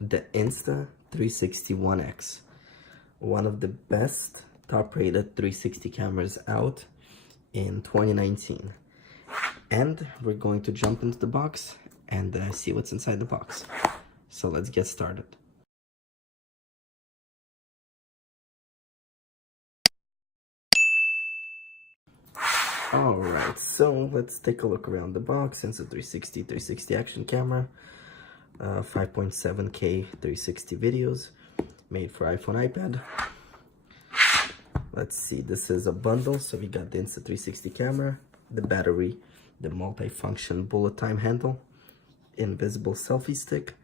the Insta360 ONE X, one of the best top-rated 360 cameras out in 2019. And we're going to jump into the box and see what's inside the box. So let's get started. Alright, so let's take a look around the box. Insta360 360 action camera, 5.7K 360 videos, made for iPhone, iPad. Let's see, this is a bundle. So we got the Insta360 camera, the battery, the multi-function bullet time handle, invisible selfie stick,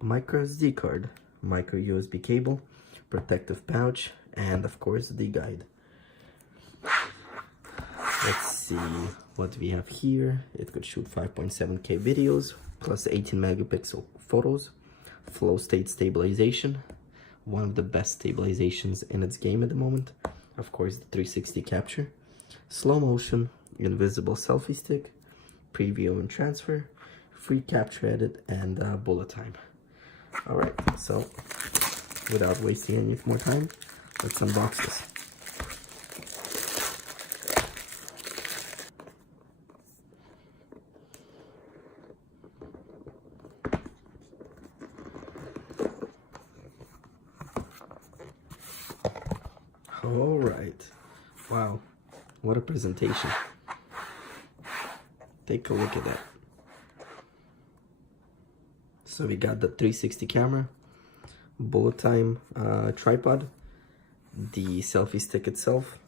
micro SD card, micro USB cable, protective pouch, and of course the guide. Let's see what we have here. It could shoot 5.7K videos plus 18 megapixel photos, flow state stabilization, one of the best stabilizations in its game at the moment. Of course, the 360 capture, slow motion, invisible selfie stick, preview and transfer, free capture edit, and bullet time. All right, so without wasting any more time, let's unbox this. All right, wow, what a presentation. Take a look at that. So we got the 360 camera, bullet time tripod, the selfie stick itself,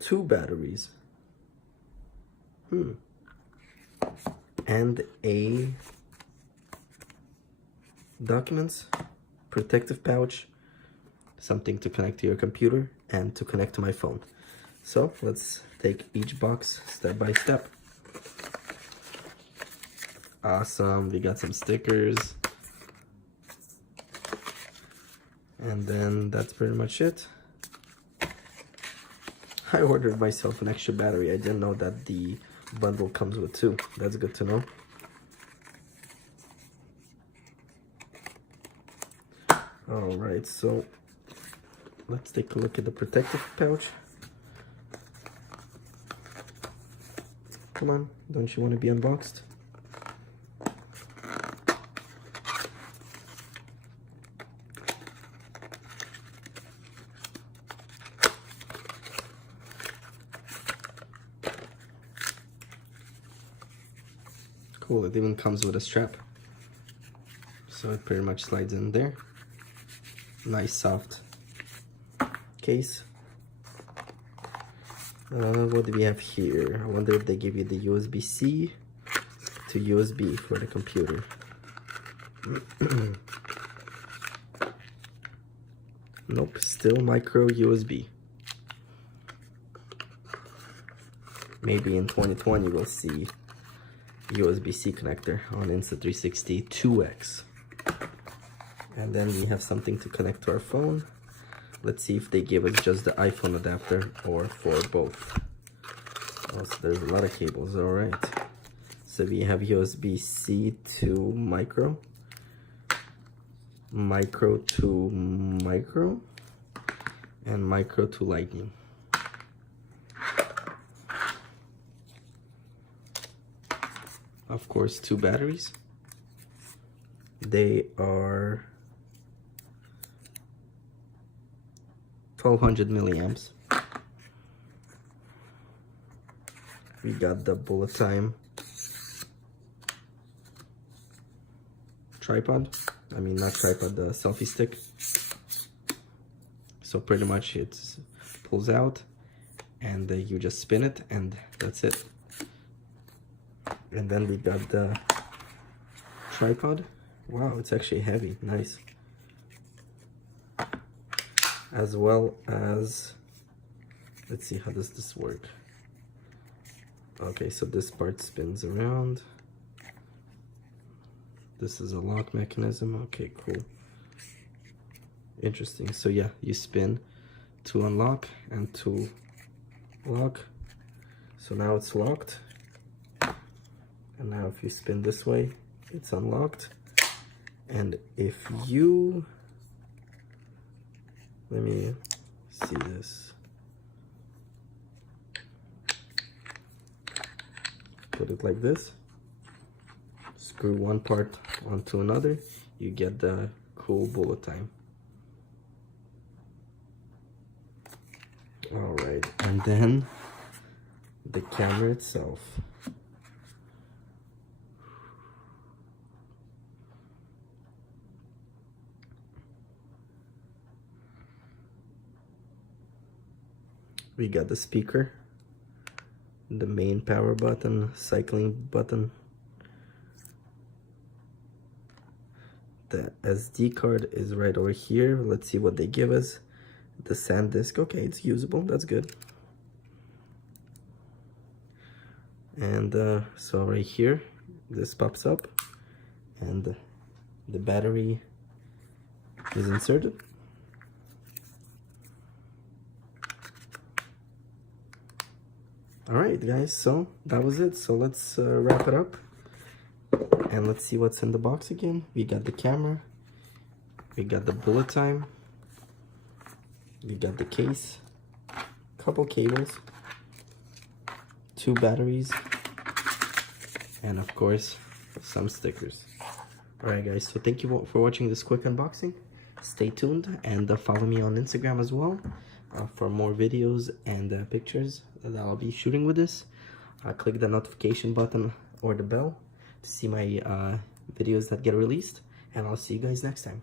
2 batteries, and a documents, protective pouch, something to connect to your computer and to connect to my phone. So let's take each box step by step. Awesome, we got some stickers. And then that's pretty much it. I ordered myself an extra battery. I didn't know that the bundle comes with 2. That's good to know. All right, so let's take a look at the protective pouch. Come on, don't you want to be unboxed? Cool, it even comes with a strap. So it pretty much slides in there. Nice soft case. What do we have here? I wonder if they give you the USB-C to USB for the computer. Nope, still micro USB. Maybe in 2020 we'll see USB-C connector on Insta360 2X. And then we have something to connect to our phone. Let's see if they give us just the iPhone adapter or for both. Oh, so there's a lot of cables, all right. So we have USB-C to micro, micro to micro, and micro to lightning. Of course, 2 batteries. They are 1200 milliamps. We got the bullet time tripod. I mean, not tripod, the selfie stick. So pretty much it pulls out and you just spin it and that's it. And then we got the tripod. Wow, it's actually heavy, nice. As well as, let's see, how does this work? Okay, so this part spins around. This is a lock mechanism. Okay, cool. Interesting. So yeah, you spin to unlock and to lock. So now it's locked. And now if you spin this way, it's unlocked. And if you, let me see this. Put it like this. Screw one part onto another. You get the cool bullet time. All right, and then the camera itself. We got the speaker, the main power button, cycling button, the SD card is right over here. Let's see what they give us. The SanDisk, okay, it's usable, that's good. And so right here, this pops up, and the battery is inserted. All right, guys, so that was it. So let's wrap it up, and let's see what's in the box again. We got the camera, we got the bullet time, we got the case, couple cables, 2 batteries, and of course some stickers. All right, guys, so thank you for watching this quick unboxing. Stay tuned and follow me on Instagram as well for more videos and pictures that I'll be shooting with this. Click the notification button or the bell to see my videos that get released, and I'll see you guys next time.